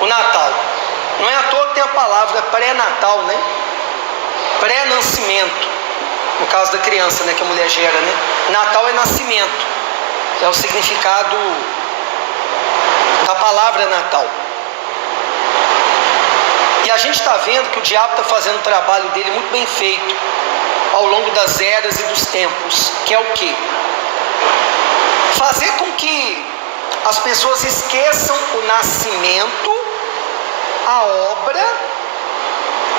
o Natal. Não é à toa que tem a palavra pré-natal, né? Pré-nascimento, no caso da criança, né, que a mulher gera, né? Natal é nascimento, é o significado da palavra Natal. E a gente está vendo que o diabo está fazendo o trabalho dele muito bem feito ao longo das eras e dos tempos, que é o quê? Fazer com que as pessoas esqueçam o nascimento, a obra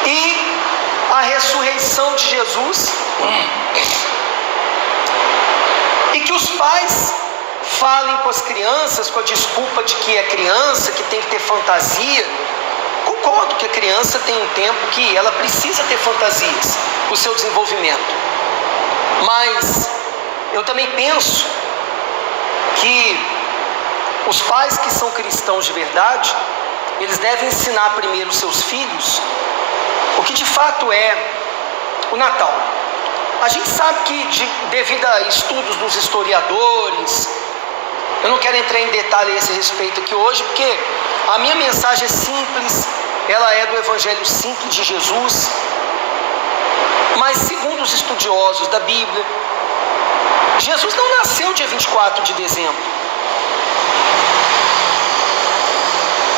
e a ressurreição de Jesus, e que os pais falem com as crianças com a desculpa de que é criança, que tem que ter fantasia. Concordo que a criança tem um tempo que ela precisa ter fantasias para o seu desenvolvimento, mas eu também penso que os pais que são cristãos de verdade, eles devem ensinar primeiro os seus filhos o que de fato é o Natal. A gente sabe que devido a estudos dos historiadores, eu não quero entrar em detalhe a esse respeito aqui hoje, porque a minha mensagem é simples, ela é do Evangelho simples de Jesus, mas segundo os estudiosos da Bíblia, Jesus não nasceu dia 24 de dezembro.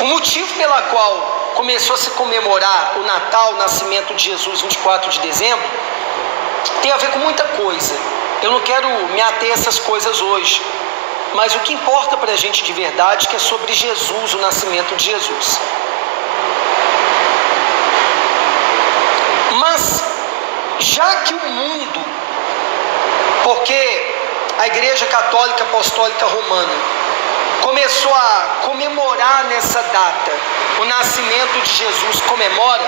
O motivo pela qual começou a se comemorar o Natal, o nascimento de Jesus, 24 de dezembro, tem a ver com muita coisa. Eu não quero me ater a essas coisas hoje, mas o que importa para a gente de verdade é que é sobre Jesus, o nascimento de Jesus. Mas, já que o mundo, porque a Igreja Católica Apostólica Romana começou a comemorar nessa data o nascimento de Jesus, comemora,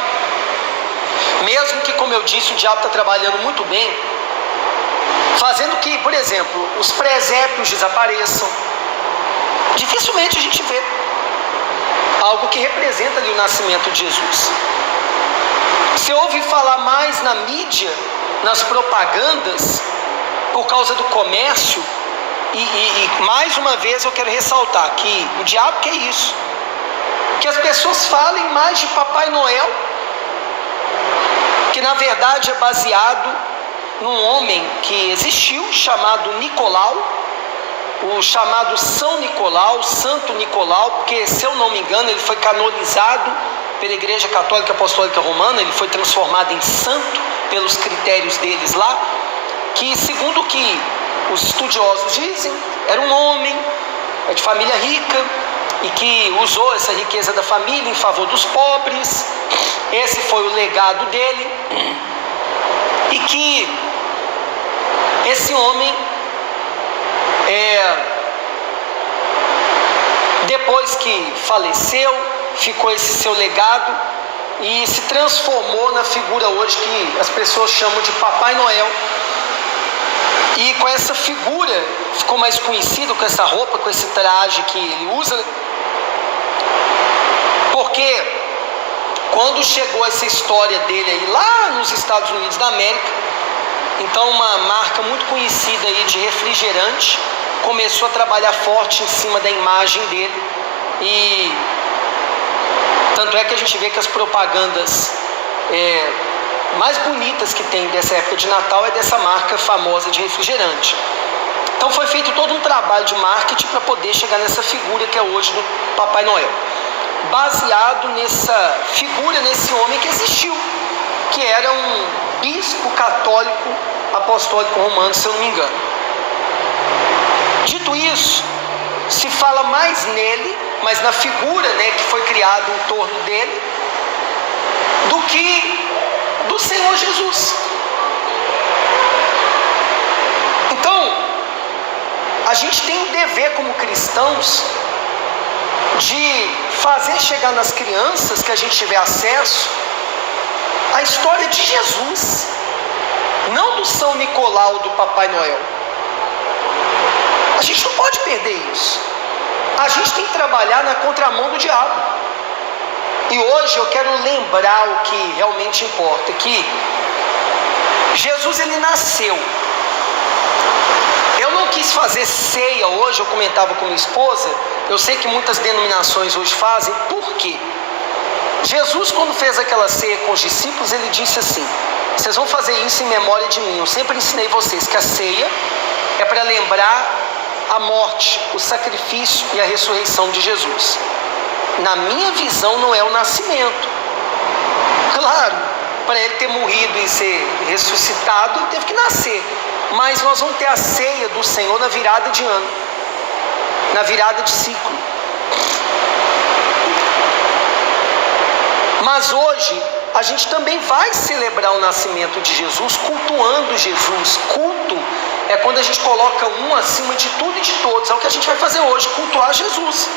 mesmo que, como eu disse, o diabo está trabalhando muito bem, fazendo que, por exemplo, os presépios desapareçam. Dificilmente a gente vê algo que representa ali o nascimento de Jesus. Você ouve falar mais na mídia, nas propagandas, por causa do comércio, e mais uma vez eu quero ressaltar que o diabo quer isso, que as pessoas falem mais de Papai Noel, que na verdade é baseado num homem que existiu, chamado Nicolau, o chamado São Nicolau, Santo Nicolau, porque, se eu não me engano, ele foi canonizado pela Igreja Católica Apostólica Romana, ele foi transformado em santo pelos critérios deles lá, que, segundo o que os estudiosos dizem, era um homem de família rica e que usou essa riqueza da família em favor dos pobres. Esse foi o legado dele, e que esse homem, depois que faleceu, ficou esse seu legado e se transformou na figura hoje que as pessoas chamam de Papai Noel. E com essa figura ficou mais conhecido, com essa roupa, com esse traje que ele usa, porque quando chegou essa história dele aí lá nos Estados Unidos da América, então uma marca muito conhecida aí de refrigerante começou a trabalhar forte em cima da imagem dele, e tanto é que a gente vê que as propagandas mais bonitas que tem dessa época de Natal é dessa marca famosa de refrigerante. Então foi feito todo um trabalho de marketing para poder chegar nessa figura que é hoje do Papai Noel, baseado nessa figura, nesse homem que existiu, que era um bispo católico apostólico romano, se eu não me engano. Dito isso, se fala mais nele, mas na figura, né, que foi criada em torno dele, do que do Senhor Jesus. Então, a gente tem um dever como cristãos de fazer chegar nas crianças que a gente tiver acesso a história de Jesus, não do São Nicolau, do Papai Noel. A gente não pode perder isso. A gente tem que trabalhar na contramão do diabo. E hoje eu quero lembrar o que realmente importa, que Jesus, ele nasceu. Eu não quis fazer ceia hoje, eu comentava com minha esposa, eu sei que muitas denominações hoje fazem, por quê? Jesus, quando fez aquela ceia com os discípulos, ele disse assim: vocês vão fazer isso em memória de mim. Eu sempre ensinei vocês que a ceia é para lembrar a morte, o sacrifício e a ressurreição de Jesus. Na minha visão, não é o nascimento. Claro, para ele ter morrido e ser ressuscitado, ele teve que nascer. Mas nós vamos ter a ceia do Senhor na virada de ano, na virada de ciclo. Mas hoje a gente também vai celebrar o nascimento de Jesus, cultuando Jesus. Culto é quando a gente coloca um acima de tudo e de todos. É o que a gente vai fazer hoje, cultuar Jesus.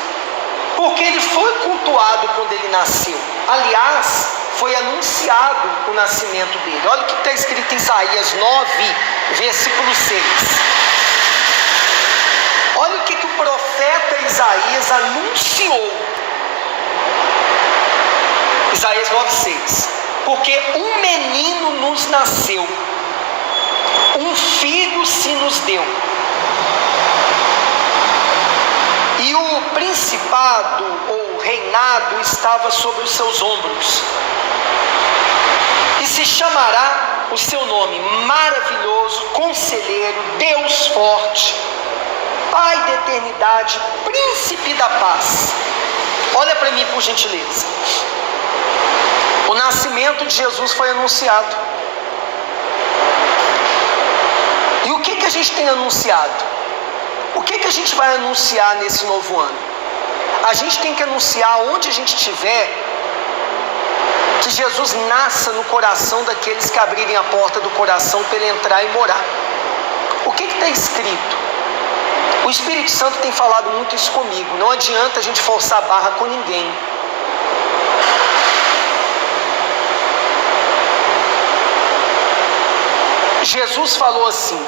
Porque ele foi cultuado quando ele nasceu. Aliás, foi anunciado o nascimento dele. Olha o que está escrito em Isaías 9, versículo 6. Olha o que o profeta Isaías anunciou. Isaías 9,6. Porque um menino nos nasceu, um filho se nos deu, e o principado ou reinado estava sobre os seus ombros, e se chamará o seu nome Maravilhoso, Conselheiro, Deus Forte, Pai da Eternidade, Príncipe da Paz. Olha para mim, por gentileza. O nascimento de Jesus foi anunciado. E o que a gente tem anunciado? O que a gente vai anunciar nesse novo ano? A gente tem que anunciar onde a gente estiver, que Jesus nasça no coração daqueles que abrirem a porta do coração para ele entrar e morar. O que está escrito? O Espírito Santo tem falado muito isso comigo. Não adianta a gente forçar a barra com ninguém. Jesus falou assim: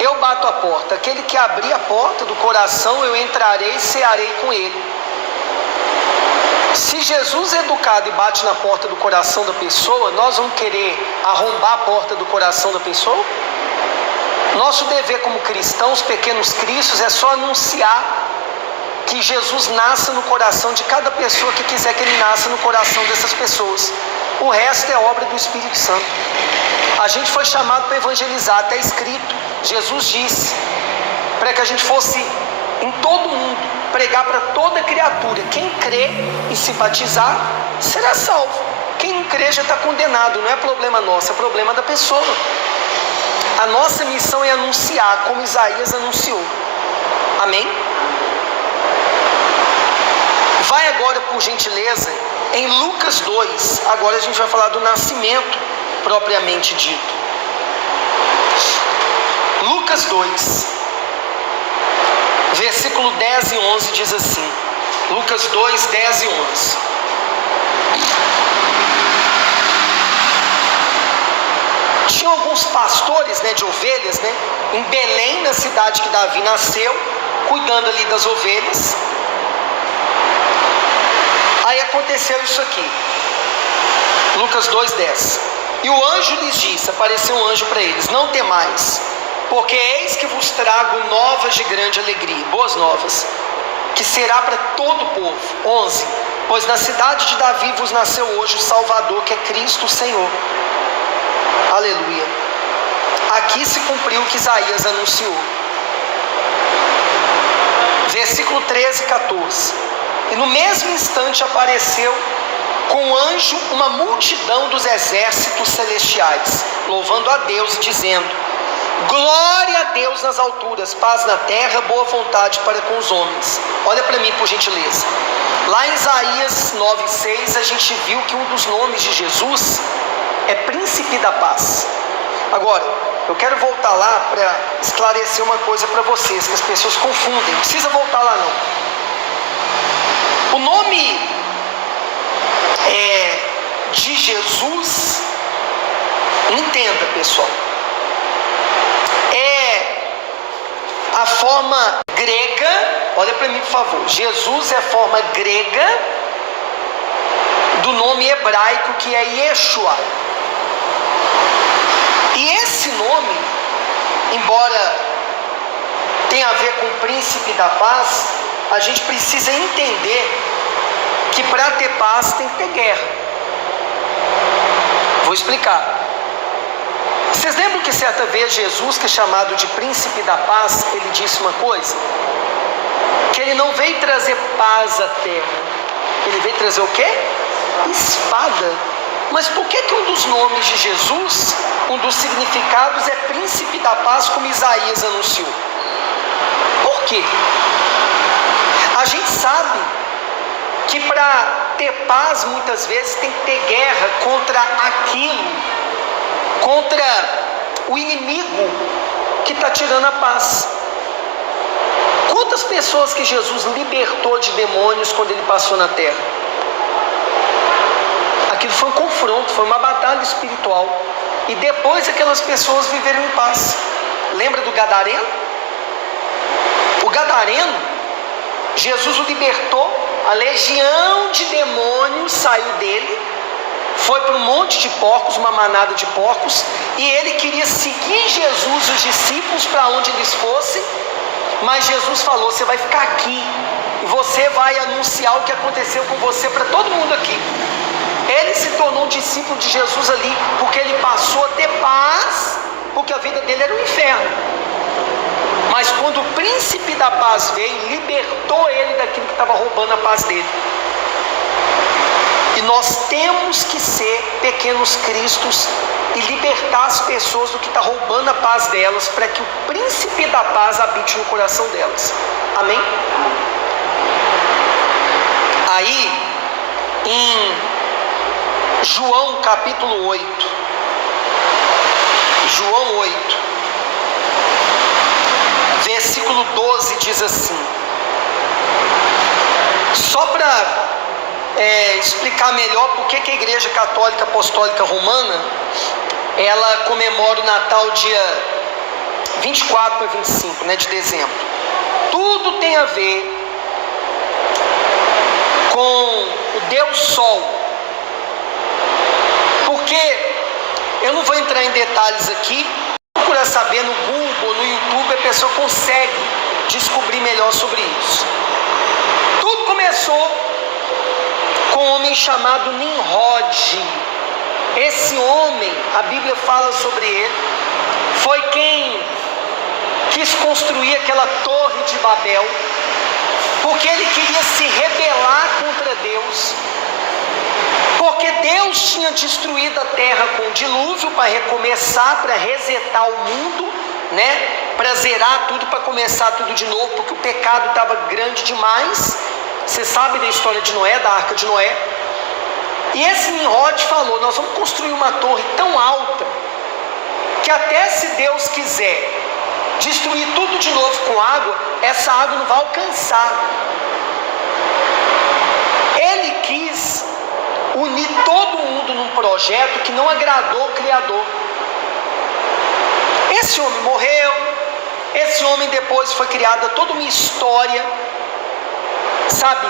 eu bato a porta, aquele que abrir a porta do coração, eu entrarei e cearei com ele. Se Jesus é educado e bate na porta do coração da pessoa, nós vamos querer arrombar a porta do coração da pessoa? Nosso dever como cristãos, pequenos cristos, é só anunciar que Jesus nasça no coração de cada pessoa que quiser que ele nasça no coração dessas pessoas. O resto é obra do Espírito Santo. A gente foi chamado para evangelizar, está escrito. Jesus disse para que a gente fosse em todo mundo, pregar para toda criatura. Quem crê e se batizar será salvo. Quem não crê já está condenado. Não é problema nosso, é problema da pessoa. A nossa missão é anunciar, como Isaías anunciou. Amém? Vai agora, por gentileza, em Lucas 2. Agora a gente vai falar do nascimento propriamente dito. Lucas 2, versículo 10 e 11 diz assim. Lucas 2, 10 e 11. Tinha alguns pastores, de ovelhas, em Belém, na cidade que Davi nasceu, cuidando ali das ovelhas. Aí aconteceu isso aqui. Lucas 2, 10. E o anjo lhes disse, apareceu um anjo para eles: não temais, porque eis que vos trago novas de grande alegria, boas novas, que será para todo o povo. 11. Pois na cidade de Davi vos nasceu hoje o Salvador, que é Cristo o Senhor. Aleluia. Aqui se cumpriu o que Isaías anunciou. Versículo 13 e 14. E no mesmo instante apareceu com o anjo uma multidão dos exércitos celestiais, louvando a Deus e dizendo: glória a Deus nas alturas, paz na terra, boa vontade para com os homens. Olha para mim, por gentileza. Lá em Isaías 9,6 a gente viu que um dos nomes de Jesus é Príncipe da Paz. Agora, eu quero voltar lá para esclarecer uma coisa para vocês, que as pessoas confundem. Não precisa voltar lá não. O nome de Jesus, entenda, pessoal, é a forma grega. Olha para mim, por favor. Jesus é a forma grega do nome hebraico, que é Yeshua. E esse nome, embora tem a ver com o príncipe da paz, a gente precisa entender que para ter paz tem que ter guerra. Vou explicar. Vocês lembram que certa vez Jesus, que é chamado de príncipe da paz, ele disse uma coisa? Que ele não veio trazer paz à terra. Ele veio trazer o quê? Espada. Mas por que um dos nomes de Jesus, um dos significados é príncipe da paz, como Isaías anunciou? Por quê? A gente sabe que para ter paz muitas vezes tem que ter guerra contra aquilo, contra o inimigo que está tirando a paz. Quantas pessoas que Jesus libertou de demônios quando ele passou na terra? Aquilo foi um confronto, foi uma batalha espiritual. E depois aquelas pessoas viveram em paz. Lembra do Gadareno? O Gadareno, Jesus o libertou, a legião de demônios saiu dele, foi para um monte de porcos, uma manada de porcos, e ele queria seguir Jesus, os discípulos, para onde eles fossem, mas Jesus falou: você vai ficar aqui, e você vai anunciar o que aconteceu com você para todo mundo aqui. Ele se tornou um discípulo de Jesus ali, porque ele passou a ter paz, porque a vida dele era um inferno. Mas quando o príncipe da paz veio, libertou ele daquilo que estava roubando a paz dele. E nós temos que ser pequenos cristos e libertar as pessoas do que está roubando a paz delas, para que o príncipe da paz habite no coração delas. Amém? Aí, em João capítulo 8, João 8, versículo 12 diz assim, só para explicar melhor por que a Igreja Católica Apostólica Romana, ela comemora o Natal dia 24 a 25, de dezembro. Tudo tem a ver com o Deus Sol. Porque eu não vou entrar em detalhes aqui, procura saber no Google, no YouTube, a pessoa consegue descobrir melhor sobre isso. Tudo começou com um homem chamado Nimrod. Esse homem, a Bíblia fala sobre ele, foi quem quis construir aquela torre de Babel, porque ele queria se rebelar contra Deus, porque Deus tinha destruído a terra com o dilúvio para recomeçar, para resetar o mundo, para zerar tudo, para começar tudo de novo, porque o pecado estava grande demais. Você sabe da história de Noé, da arca de Noé. E esse Nimrod falou: nós vamos construir uma torre tão alta que até se Deus quiser destruir tudo de novo com água, essa água não vai alcançar. Ele quis unir todo mundo num projeto que não agradou o Criador. Esse homem morreu, esse homem depois foi criada toda uma história, sabe?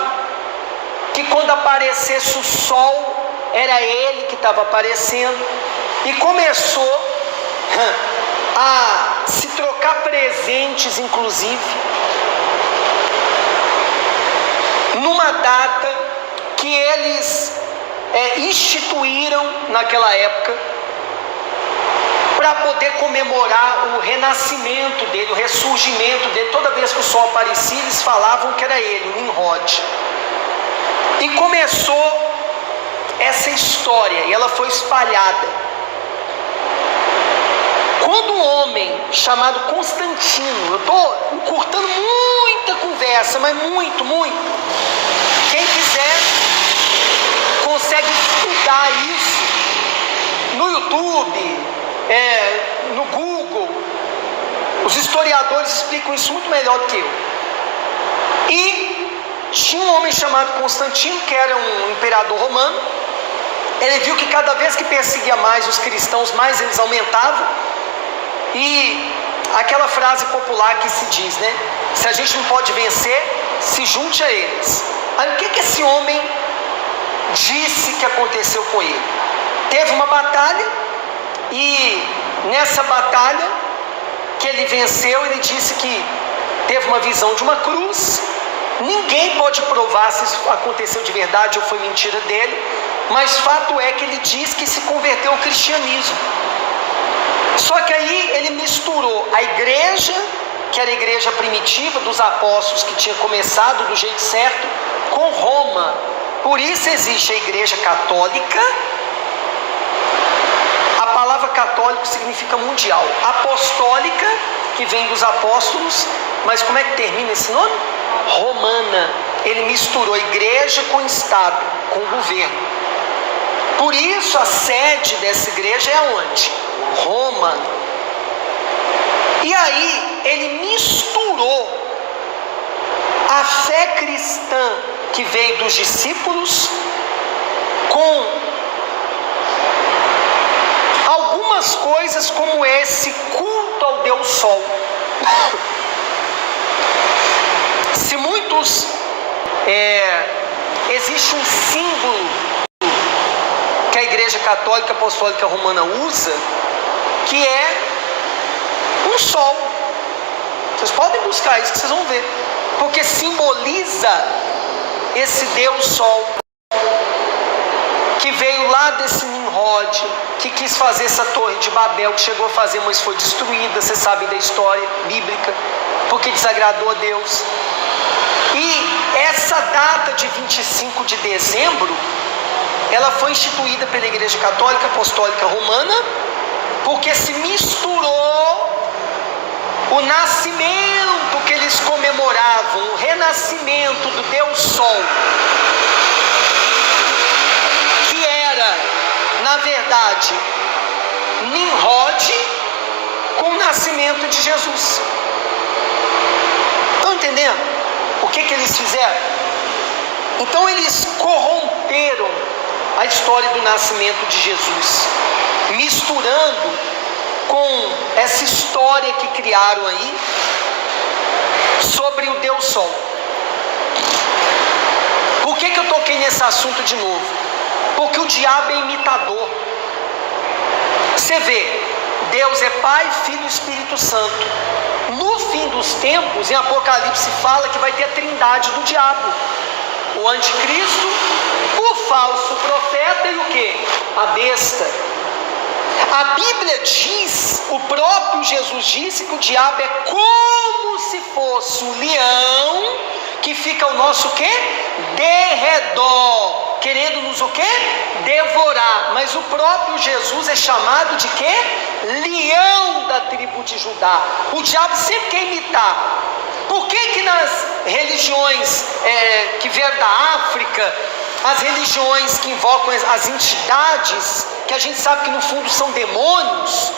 Que quando aparecesse o sol, era ele que estava aparecendo, e começou a se trocar presentes, inclusive, numa data que eles instituíram naquela época, para poder comemorar o renascimento dele, o ressurgimento dele. Toda vez que o sol aparecia, eles falavam que era ele, o Nimrod. E começou essa história, e ela foi espalhada. Quando um homem chamado Constantino, eu estou encurtando muita conversa, mas muito, quem quiser consegue estudar isso no YouTube, no Google. Os historiadores explicam isso muito melhor do que eu. E tinha um homem chamado Constantino, que era um imperador romano. Ele viu que cada vez que perseguia mais os cristãos, mais eles aumentavam. E aquela frase popular que se diz, se a gente não pode vencer, se junte a eles. Aí o que esse homem disse que aconteceu com ele? Teve uma batalha, e nessa batalha que ele venceu, ele disse que teve uma visão de uma cruz. Ninguém pode provar se isso aconteceu de verdade ou foi mentira dele, mas fato é que ele diz que se converteu ao cristianismo. Só que aí ele misturou a igreja, que era a igreja primitiva dos apóstolos, que tinha começado do jeito certo, com Roma. Por isso existe a igreja católica. A palavra católico significa mundial. Apostólica, que vem dos apóstolos, mas como é que termina esse nome? Romana. Ele misturou a igreja com o Estado, com o governo. Por isso a sede dessa igreja é onde? Roma. E aí ele misturou a fé cristã que veio dos discípulos com algumas coisas como esse culto ao Deus Sol. Se muitos existe um símbolo que a Igreja Católica Apostólica Romana usa, que é um sol. Vocês podem buscar isso que vocês vão ver, porque simboliza esse Deus Sol que veio lá desse Nimrod, que quis fazer essa torre de Babel, que chegou a fazer, mas foi destruída. Vocês sabem da história bíblica, porque desagradou a Deus. E essa data de 25 de dezembro, ela foi instituída pela Igreja Católica Apostólica Romana, porque se misturou o nascimento que eles comemoravam, o renascimento do Deus Sol, que era, na verdade, Nimrod, com o nascimento de Jesus. Estão entendendo o que eles fizeram? Então eles corromperam a história do nascimento de Jesus, misturando com essa história que criaram aí sobre o Deus Sol. Por que eu toquei nesse assunto de novo? Porque o diabo é imitador. Você vê, Deus é Pai, Filho e Espírito Santo. No fim dos tempos, em Apocalipse fala que vai ter a trindade do diabo: o anticristo, o falso profeta e o que? A besta. A Bíblia diz, o próprio Jesus disse que o diabo é como se fosse um leão que fica ao nosso quê? Derredor, querendo nos o quê? Devorar. Mas o próprio Jesus é chamado de quê? Leão da tribo de Judá. O diabo sempre quer imitar. Por que nas religiões que vieram da África, as religiões que invocam as entidades, que a gente sabe que no fundo são demônios,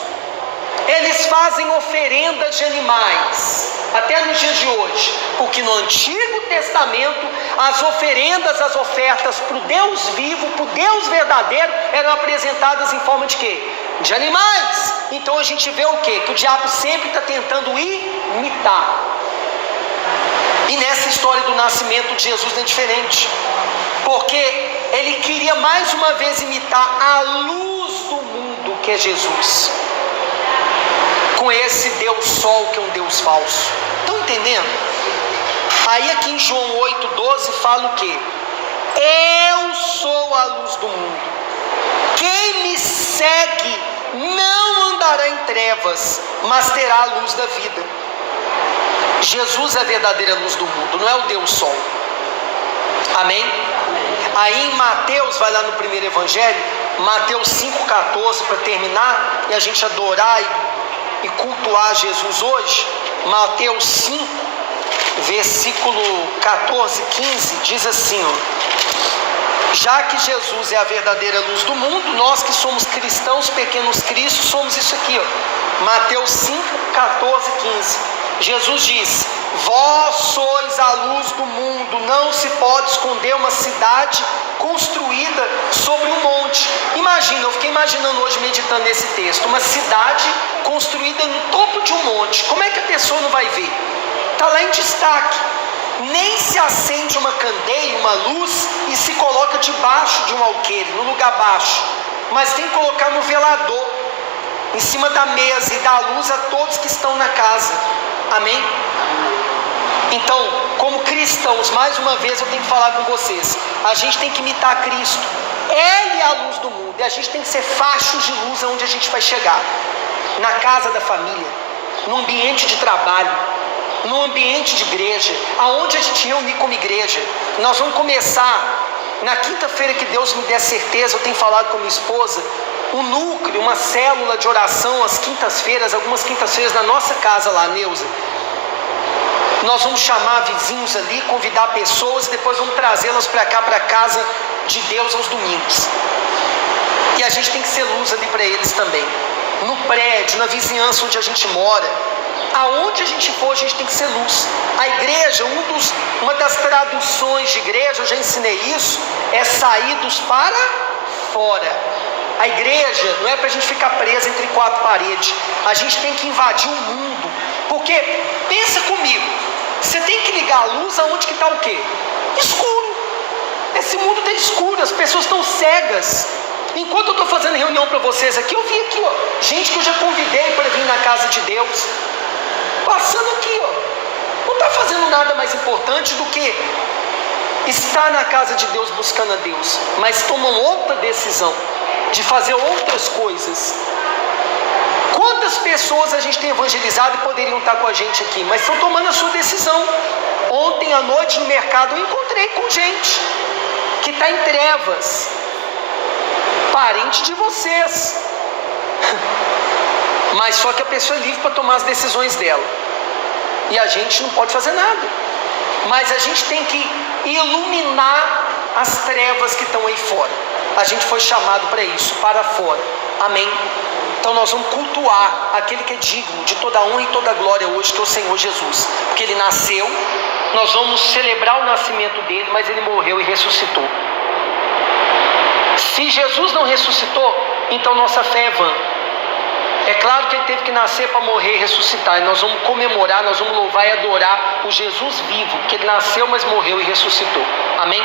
eles fazem oferendas de animais, até nos dias de hoje? Porque no Antigo Testamento, as oferendas, as ofertas para o Deus vivo, para o Deus verdadeiro, eram apresentadas em forma de quê? De animais. Então a gente vê o quê? Que o diabo sempre está tentando imitar. E nessa história do nascimento de Jesus não é diferente, porque ele queria mais uma vez imitar a luz do mundo, que é Jesus, com esse Deus Sol, que é um Deus falso. Estão entendendo? Aí aqui em João 8,12 fala o quê? Eu sou a luz do mundo. Quem me segue não andará em trevas, mas terá a luz da vida. Jesus é a verdadeira luz do mundo, não é o Deus Sol. Amém? Aí em Mateus, vai lá no primeiro evangelho, Mateus 5,14, para terminar, e a gente adorar e cultuar Jesus hoje. Mateus 5, versículo 14, 15, diz assim, ó: já que Jesus é a verdadeira luz do mundo, nós que somos cristãos, pequenos cristos, somos isso aqui, ó. Mateus 5, 14, 15. Jesus diz: vós sois a luz do mundo, não se pode esconder uma cidade construída sobre um monte. Imagina, eu fiquei imaginando hoje, meditando nesse texto, uma cidade construída no topo de um monte. Como é que a pessoa não vai ver? Está lá em destaque. Nem se acende uma candeia, uma luz, e se coloca debaixo de um alqueire, no lugar baixo, mas tem que colocar no velador, em cima da mesa, e dar luz a todos que estão na casa. Amém? Então, como cristãos, mais uma vez eu tenho que falar com vocês, a gente tem que imitar Cristo. Ele é a luz do mundo e a gente tem que ser fachos de luz aonde a gente vai chegar. Na casa da família, no ambiente de trabalho, no ambiente de igreja, aonde a gente reunir como igreja. Nós vamos começar, na quinta-feira que Deus me der certeza, eu tenho falado com minha esposa, um núcleo, uma célula de oração às quintas-feiras, algumas quintas-feiras na nossa casa lá, Neuza. Nós vamos chamar vizinhos ali, convidar pessoas e depois vamos trazê-las para cá, para a casa de Deus aos domingos. E a gente tem que ser luz ali para eles também. No prédio, na vizinhança onde a gente mora, aonde a gente for, a gente tem que ser luz. A igreja, uma das traduções de igreja, eu já ensinei isso, é saídos para fora. A igreja não é para a gente ficar preso entre quatro paredes. A gente tem que invadir o mundo. Porque, pensa comigo, você tem que ligar a luz aonde que está o quê? Escuro. Esse mundo está escuro, as pessoas estão cegas. Enquanto eu estou fazendo reunião para vocês aqui, eu vi aqui, ó, gente que eu já convidei para vir na casa de Deus, passando aqui, ó, não está fazendo nada mais importante do que estar na casa de Deus buscando a Deus, mas tomam outra decisão de fazer outras coisas. Quantas pessoas a gente tem evangelizado e poderiam estar com a gente aqui, mas estão tomando a sua decisão. Ontem à noite no mercado eu encontrei com gente que está em trevas, parente de vocês, mas só que a pessoa é livre para tomar as decisões dela, e a gente não pode fazer nada, mas a gente tem que iluminar as trevas que estão aí fora. A gente foi chamado para isso, para fora, amém? Então nós vamos cultuar aquele que é digno de toda honra e toda glória hoje, que é o Senhor Jesus, porque Ele nasceu, nós vamos celebrar o nascimento dele, mas Ele morreu e ressuscitou. Se Jesus não ressuscitou, então nossa fé é vã. É claro que Ele teve que nascer para morrer e ressuscitar, e nós vamos comemorar, nós vamos louvar e adorar o Jesus vivo, que Ele nasceu, mas morreu e ressuscitou, amém?